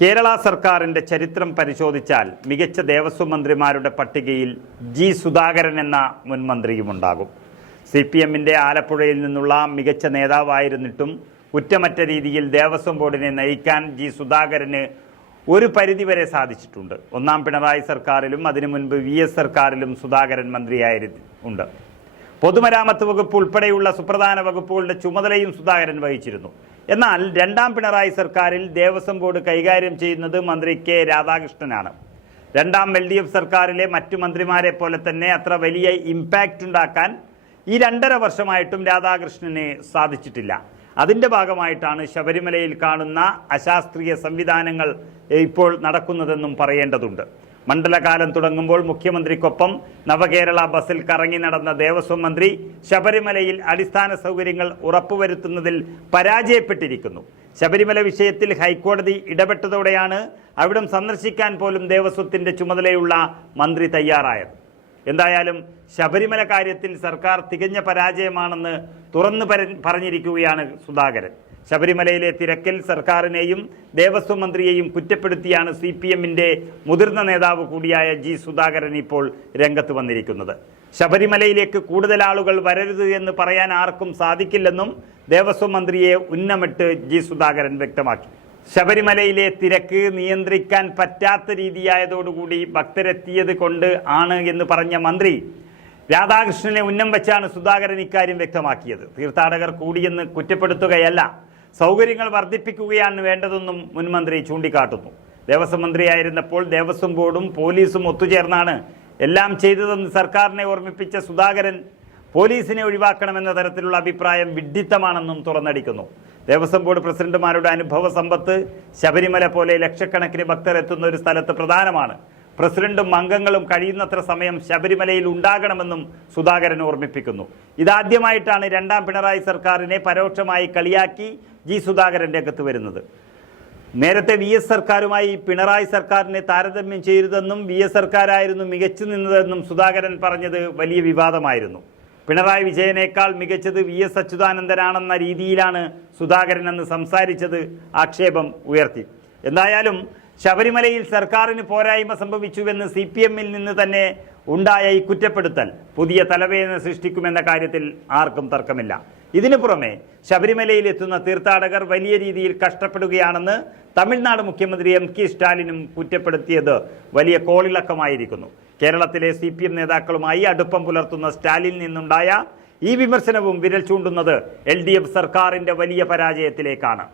കേരള സർക്കാരിന്റെ ചരിത്രം പരിശോധിച്ചാൽ മികച്ച ദേവസ്വം മന്ത്രിമാരുടെ പട്ടികയിൽ ജി സുധാകരൻ എന്ന മുൻ മന്ത്രിയുമുണ്ടാകും. സി പി എമ്മിന്റെ ആലപ്പുഴയിൽ നിന്നുള്ള മികച്ച നേതാവായിരുന്നിട്ടും കുറ്റമറ്റ രീതിയിൽ ദേവസ്വം ബോർഡിനെ നയിക്കാൻ ജി സുധാകരന് ഒരു പരിധിവരെ സാധിച്ചിട്ടുണ്ട്. ഒന്നാം പിണറായി സർക്കാരിലും അതിനു മുൻപ് വി എസ് സർക്കാരിലും സുധാകരൻ മന്ത്രിയായിരുന്നു ഉണ്ട്. പൊതുമരാമത്ത് വകുപ്പ് ഉൾപ്പെടെയുള്ള സുപ്രധാന വകുപ്പുകളുടെ ചുമതലയും സുധാകരൻ വഹിച്ചിരുന്നു. എന്നാൽ രണ്ടാം പിണറായി സർക്കാരിൽ ദേവസ്വം ബോർഡ് കൈകാര്യം ചെയ്യുന്നത് മന്ത്രി കെ രാധാകൃഷ്ണനാണ്. രണ്ടാം എൽ ഡി എഫ് സർക്കാരിലെ മറ്റു മന്ത്രിമാരെ പോലെ തന്നെ അത്ര വലിയ ഇമ്പാക്റ്റ് ഉണ്ടാക്കാൻ ഈ രണ്ടര വർഷമായിട്ടും രാധാകൃഷ്ണന് സാധിച്ചിട്ടില്ല. അതിന്റെ ഭാഗമായിട്ടാണ് ശബരിമലയിൽ കാണുന്ന അശാസ്ത്രീയ സംവിധാനങ്ങൾ ഇപ്പോൾ നടക്കുന്നതെന്നും പറയേണ്ടതുണ്ട്. മണ്ഡലകാലം തുടങ്ങുമ്പോൾ മുഖ്യമന്ത്രിക്കൊപ്പം നവകേരള ബസ്സിൽ കറങ്ങി നടന്ന ദേവസ്വം മന്ത്രി ശബരിമലയിൽ അടിസ്ഥാന സൗകര്യങ്ങൾ ഉറപ്പുവരുത്തുന്നതിൽ പരാജയപ്പെട്ടിരിക്കുന്നു. ശബരിമല വിഷയത്തിൽ ഹൈക്കോടതി ഇടപെട്ടതോടെയാണ് അവിടം സന്ദർശിക്കാൻ പോലും ദേവസ്വത്തിന്റെ ചുമതലയുള്ള മന്ത്രി തയ്യാറായത്. എന്തായാലും ശബരിമല കാര്യത്തിൽ സർക്കാർ തികഞ്ഞ പരാജയമാണെന്ന് തുറന്നു പറഞ്ഞിരിക്കുകയാണ് സുധാകരൻ. ശബരിമലയിലെ തിരക്കിൽ സർക്കാരിനെയും ദേവസ്വം മന്ത്രിയെയും കുറ്റപ്പെടുത്തിയാണ് സി പി എമ്മിന്റെ മുതിർന്ന നേതാവ് കൂടിയായ ജി സുധാകരൻ ഇപ്പോൾ രംഗത്ത് വന്നിരിക്കുന്നത്. ശബരിമലയിലേക്ക് കൂടുതൽ ആളുകൾ വരരുത് എന്ന് പറയാൻ ആർക്കും സാധിക്കില്ലെന്നും ദേവസ്വം മന്ത്രിയെ ഉന്നമിട്ട് ജി സുധാകരൻ വ്യക്തമാക്കി. ശബരിമലയിലെ തിരക്ക് നിയന്ത്രിക്കാൻ പറ്റാത്ത രീതിയായതോടുകൂടി ഭക്തരെത്തിയത് കൊണ്ട് ആണ് എന്ന് പറഞ്ഞ മന്ത്രി രാധാകൃഷ്ണനെ ഉന്നം വെച്ചാണ് സുധാകരൻ ഇക്കാര്യം വ്യക്തമാക്കിയത്. തീർത്ഥാടകർ കൂടിയെന്ന് കുറ്റപ്പെടുത്തുകയല്ല സൗകര്യങ്ങൾ വർദ്ധിപ്പിക്കുകയാണ് വേണ്ടതെന്നും മുൻമന്ത്രി ചൂണ്ടിക്കാട്ടുന്നു. ദേവസ്വം മന്ത്രിയായിരുന്നപ്പോൾ ദേവസ്വം ബോർഡും പോലീസും ഒത്തുചേർന്നാണ് എല്ലാം ചെയ്തതെന്ന് സർക്കാരിനെ ഓർമ്മിപ്പിച്ച സുധാകരൻ പോലീസിനെ ഒഴിവാക്കണമെന്ന തരത്തിലുള്ള അഭിപ്രായം വിഡ്ഢിത്തമാണെന്നും തുറന്നടിക്കുന്നു. ദേവസ്വം ബോർഡ് പ്രസിഡന്റുമാരുടെ അനുഭവ സമ്പത്ത് ശബരിമല പോലെ ലക്ഷക്കണക്കിന് ഭക്തർ എത്തുന്ന ഒരു സ്ഥലത്ത് പ്രധാനമാണ്. പ്രസിഡന്റും അംഗങ്ങളും കഴിയുന്നത്ര സമയം ശബരിമലയിൽ ഉണ്ടാകണമെന്നും സുധാകരൻ ഓർമ്മിപ്പിക്കുന്നു. ഇതാദ്യമായിട്ടാണ് രണ്ടാം പിണറായി സർക്കാരിനെ പരോക്ഷമായി കളിയാക്കി ജി സുധാകരൻ രംഗത്ത് വരുന്നത്. നേരത്തെ വി എസ് സർക്കാരുമായി പിണറായി സർക്കാരിനെ താരതമ്യം ചെയ്തതെന്നും വി എസ് സർക്കാരായിരുന്നു മികച്ചു നിന്നതെന്നും സുധാകരൻ പറഞ്ഞത് വലിയ വിവാദമായിരുന്നു. പിണറായി വിജയനേക്കാൾ മികച്ചത് വി എസ് അച്യുതാനന്ദനാണെന്ന രീതിയിലാണ് സുധാകരൻ അന്ന് സംസാരിച്ചത് ആക്ഷേപം ഉയർത്തി. എന്തായാലും ശബരിമലയിൽ സർക്കാരിന് പോരായ്മ സംഭവിച്ചുവെന്ന് സി പി എമ്മിൽ നിന്ന് തന്നെ ഉണ്ടായ ഈ കുറ്റപ്പെടുത്തൽ പുതിയ തലവേദന സൃഷ്ടിക്കുമെന്ന കാര്യത്തിൽ ആർക്കും തർക്കമില്ല. ഇതിനു പുറമെ ശബരിമലയിൽ എത്തുന്ന തീർത്ഥാടകർ വലിയ രീതിയിൽ കഷ്ടപ്പെടുകയാണെന്ന് തമിഴ്നാട് മുഖ്യമന്ത്രി എം കെ സ്റ്റാലിനും കുറ്റപ്പെടുത്തിയത് വലിയ കോളിളക്കമായിരിക്കുന്നു. കേരളത്തിലെ സി പി എം നേതാക്കളുമായി അടുപ്പം പുലർത്തുന്ന സ്റ്റാലിനിൽ നിന്നുണ്ടായ ഈ വിമർശനവും വിരൽ ചൂണ്ടുന്നത് എൽ ഡി എഫ് സർക്കാരിന്റെ വലിയ പരാജയത്തിലേക്കാണ്.